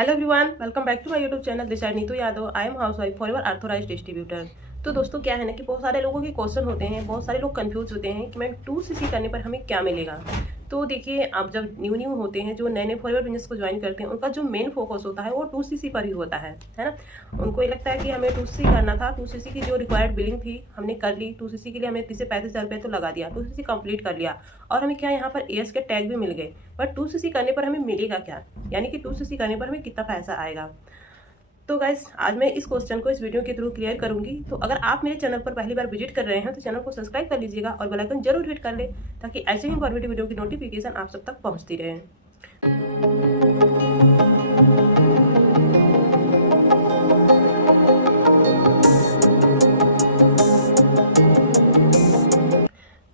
Hello everyone, welcome back to my YouTube channel Disha Neetu Yadav. I am housewife forever authorised distributor. तो दोस्तों क्या है ना कि बहुत सारे लोगों के क्वेश्चन होते हैं, बहुत सारे लोग कंफ्यूज होते हैं कि मैम 2cc करने पर हमें क्या मिलेगा। तो देखिए, आप जब न्यू होते हैं, जो नए नए फॉरएवर बिजनेस को ज्वाइन करते हैं, उनका जो मेन फोकस होता है वो 2cc पर ही होता है ना। उनको ये लगता है कि हमें 2cc करना था, 2cc की जो रिक्वायर्ड बिलिंग थी हमने कर ली, 2cc के लिए हमें 30 से 35 हज़ार रुपये तो लगा दिया, 2cc कंप्लीट कर लिया और हमें क्या यहाँ पर एएस के टैग भी मिल गए। बट 2cc करने पर हमें मिलेगा क्या, यानी कि 2cc करने पर हमें कितना पैसा आएगा। तो गाइस, आज मैं इस क्वेश्चन को इस वीडियो के थ्रू क्लियर करूंगी। तो अगर आप मेरे चैनल पर पहली बार विजिट कर रहे हैं तो चैनल को सब्सक्राइब कर लीजिएगा और बेल आइकन जरूर हिट कर ले, ताकि ऐसे ही इन्फॉर्मेटिव वीडियो की नोटिफिकेशन आप सब तक पहुंचती रहे।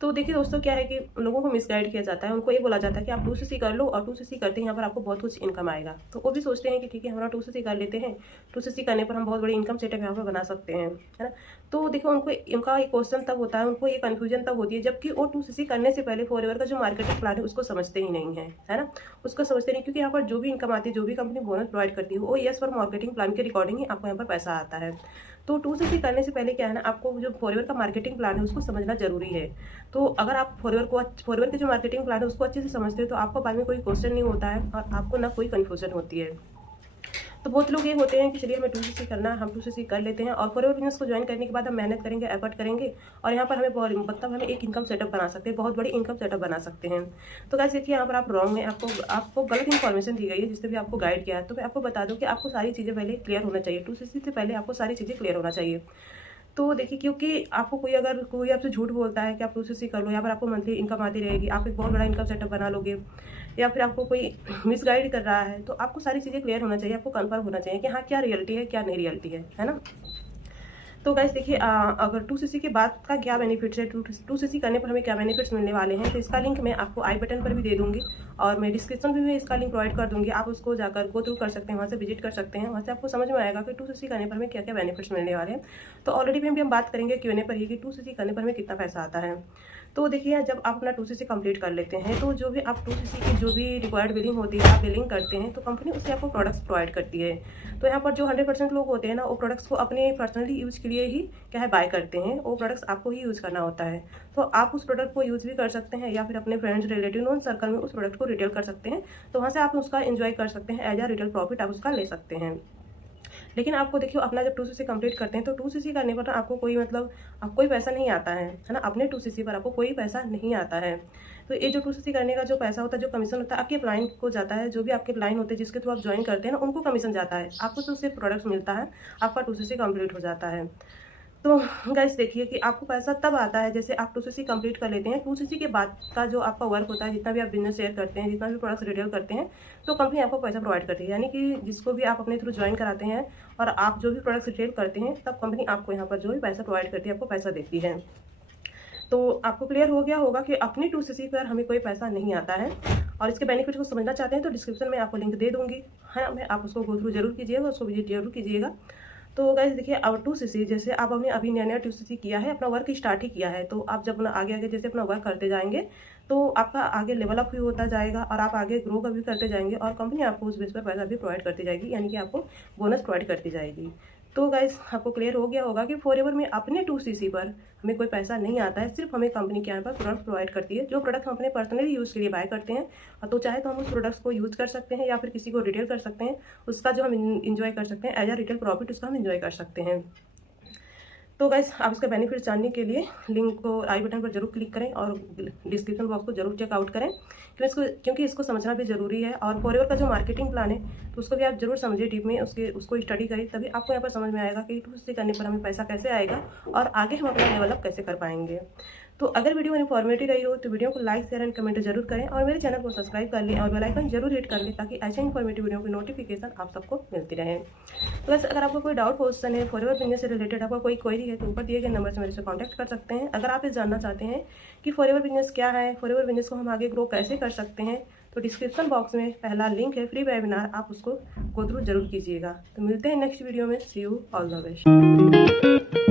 तो देखिए दोस्तों, क्या है कि लोगों को मिसगाइड किया जाता है। उनको ये बोला जाता है कि आप 2cc कर लो और 2cc करते हैं यहाँ पर आपको बहुत कुछ इनकम आएगा। तो वो भी सोचते हैं कि ठीक है, हमारा 2cc कर लेते हैं, 2cc करने पर हम बहुत बड़ी इनकम सेटअप यहाँ पर बना सकते हैं, है ना। तो देखो, उनका एक क्वेश्चन तब होता है, उनको ये कन्फ्यूजन तब होती है जबकि वो 2cc करने से पहले फॉरएवर का जो मार्केटिंग प्लान है उसको समझते ही नहीं है ना। उसको समझते नहीं, क्योंकि यहाँ पर जो भी इनकम आती है, जो भी कंपनी बोनस प्रोवाइड करती है, वो यस पर मार्केटिंग प्लान के रिकॉर्डिंग ही आपको यहाँ पर पैसा आता है। तो 2cc करने से पहले क्या है ना, आपको जो फॉरएवर का मार्केटिंग प्लान है उसको समझना जरूरी है। तो अगर आप फॉरएवर के जो मार्केटिंग प्लान है उसको अच्छे से समझते हो तो आपको बाद में कोई क्वेश्चन नहीं होता है और आपको ना कोई कन्फ्यूजन होती है। तो बहुत लोग ये होते हैं कि चलिए हमें 2cc करना है, हम 2cc कर लेते हैं और फॉरएवर बिजनेस को ज्वाइन करने के बाद हम मेहनत करेंगे, एफर्ट करेंगे और यहाँ पर हमें मतलब हमें एक इनकम सेटअप बना सकते हैं, बहुत बड़ी इनकम सेटअप बना सकते हैं। तो गाइस देखिए, यहाँ पर आप रॉन्ग है, आपको गलत इन्फॉर्मेशन दी गई है जिससे भी आपको गाइड किया है। तो मैं आपको बता दूँ कि आपको सारी चीज़ें पहले क्लियर होना चाहिए, 2cc से पहले आपको सारी चीज़ें क्लियर होना चाहिए। तो देखिए, क्योंकि आपको कोई आपसे झूठ बोलता है कि आप 2cc कर लो, या फिर आपको मंथली इनकम आती रहेगी, आप एक बहुत बड़ा इनकम सेटअप बना लोगे, या फिर आपको कोई मिसगाइड कर रहा है, तो आपको सारी चीज़ें क्लियर होना चाहिए, आपको कंफर्म होना चाहिए कि हाँ, क्या रियलिटी है क्या नहीं रियलिटी है ना। तो गाइस देखिए, अगर 2cc के बाद का क्या बेनिफिट्स है, 2cc करने पर हमें क्या बेनिफिट्स मिलने वाले हैं, तो इसका लिंक मैं आपको आई बटन पर भी दे दूंगी और मैं डिस्क्रिप्शन में भी इसका लिंक प्रोवाइड कर दूंगी। आप उसको जाकर गो थ्रू कर सकते हैं, वहाँ से विजिट कर सकते हैं, वहाँ से आपको समझ में आएगा कि 2cc करने पर हमें क्या क्या बेनिफिट्स मिलने वाले हैं। तो ऑलरेडी भी हम बात करेंगे Q&A पर ही कि 2cc करने पर हमें कितना पैसा आता है। तो देखिए, जब आप अपना 2cc कंप्लीट कर लेते हैं तो जो भी आप 2cc की जो भी रिक्वायर्ड बिलिंग होती है, आप बिलिंग करते हैं तो कंपनी उससे आपको प्रोडक्ट्स प्रोवाइड करती है। तो यहाँ पर जो 100% लोग होते हैं ना, वो प्रोडक्ट्स को अपने पर्सनली यूज के लिए ही क्या है बाय करते हैं, वो प्रोडक्ट्स आपको ही यूज़ करना होता है। तो आप उस प्रोडक्ट को यूज़ भी कर सकते हैं या फिर अपने फ्रेंड्स रिलेटिव नोन सर्कल में उस प्रोडक्ट को रिटेल कर सकते हैं। तो वहाँ से आप उसका एंजॉय कर सकते हैं, एज अ रिटेल प्रॉफिट आप उसका ले सकते हैं। लेकिन आपको देखिए, अपना जब 2cc कंप्लीट करते हैं तो 2cc करने पर आपको कोई आपको कोई पैसा नहीं आता है ना। अपने 2cc पर आपको कोई पैसा नहीं आता है। तो ये जो 2cc करने का जो पैसा होता है, जो कमीशन होता है, आपके क्लाइंट को जाता है। जो भी आपके क्लाइंट होते हैं जिसके थ्रू आप ज्वाइन करते हैं ना, उनको कमीशन जाता है, आपको तो सिर्फ प्रोडक्ट्स मिलता है, आपका 2cc कंप्लीट हो जाता है। तो गाइस देखिए कि आपको पैसा तब आता है जैसे आप 2cc कंप्लीट कर लेते हैं। 2cc के बाद का जो आपका वर्क होता है, जितना भी आप बिजनेस शेयर करते हैं, जितना भी प्रोडक्ट्स रिटेल करते हैं, तो कंपनी आपको पैसा प्रोवाइड करती है। यानी कि जिसको भी आप अपने थ्रू ज्वाइन कराते हैं और आप जो भी प्रोडक्ट्स रिटेल करते हैं, तब कंपनी आपको यहाँ पर जो भी पैसा प्रोवाइड करती है, आपको पैसा देती है। तो आपको क्लियर हो गया होगा कि अपनी 2cc पर हमें कोई पैसा नहीं आता है। और इसके बेनिफिट्स को समझना चाहते हैं तो डिस्क्रिप्शन में आपको लिंक दे दूँगी, है ना। मैं आप उसको गो थ्रू जरूर कीजिएगा, उसको विजिट जरूर कीजिएगा। तो गाइस देखिए, अब 2cc जैसे आप अपने अभी नया 2cc किया है, अपना वर्क स्टार्ट ही किया है, तो आप जब आगे आगे जैसे अपना वर्क करते जाएंगे तो आपका आगे लेवल अप भी होता जाएगा और आप आगे ग्रो भी करते जाएंगे और कंपनी आपको उस बेस पर पैसा भी प्रोवाइड करती जाएगी, यानी कि आपको बोनस प्रोवाइड करती जाएगी। तो गाइस, आपको क्लियर हो गया होगा कि फॉरएवर में अपने 2cc पर हमें कोई पैसा नहीं आता है, सिर्फ हमें कंपनी के यहाँ पर प्रोडक्ट प्रोवाइड करती है। जो प्रोडक्ट हम अपने पर्सनली यूज़ के लिए बाय करते हैं, तो चाहे तो हम उस प्रोडक्ट्स को यूज़ कर सकते हैं या फिर किसी को रिटेल कर सकते हैं, उसका जो हम इंजॉय कर सकते हैं, एज अ रिटेल प्रॉफिट उसका हम इंजॉय कर सकते हैं। तो गाइस, आप इसका बेनिफिट जानने के लिए लिंक को आई बटन पर जरूर क्लिक करें और डिस्क्रिप्शन बॉक्स को जरूर चेकआउट करें, क्योंकि इसको समझना भी ज़रूरी है। और फॉरएवर का जो मार्केटिंग प्लान है, तो उसको भी आप जरूर समझिए डीप में, उसको स्टडी करें, तभी आपको यहाँ पर समझ में आएगा कि 2cc करने पर हमें पैसा कैसे आएगा और आगे हम अपना डेवलप कैसे कर पाएंगे। तो अगर वीडियो इन्फॉर्मेटिव रही हो तो वीडियो को लाइक शेयर एंड कमेंट जरूर करें और मेरे चैनल को सब्सक्राइब कर लें और बेल आइकन जरूर हिट कर लें, ताकि ऐसे इन्फॉर्मेटिव वीडियो की नोटिफिकेशन आप सबको मिलती रहे। तो वैसे अगर आपको कोई डाउट क्वेश्चन है, फॉरएवर बिजनेस से रिलेटेड आपका कोई क्वेरी है, तो ऊपर दिए गए नंबर से मेरे से कॉन्टैक्ट कर सकते हैं। अगर आप ये जानना चाहते हैं कि फॉरएवर बिजनेस क्या है, फॉरएवर बिजनेस को हम आगे ग्रो कैसे कर सकते हैं, तो डिस्क्रिप्शन बॉक्स में पहला लिंक है फ्री वेबिनार, आप उसको गो थ्रू जरूर कीजिएगा। तो मिलते हैं नेक्स्ट वीडियो में। सी यू, ऑल द बेस्ट।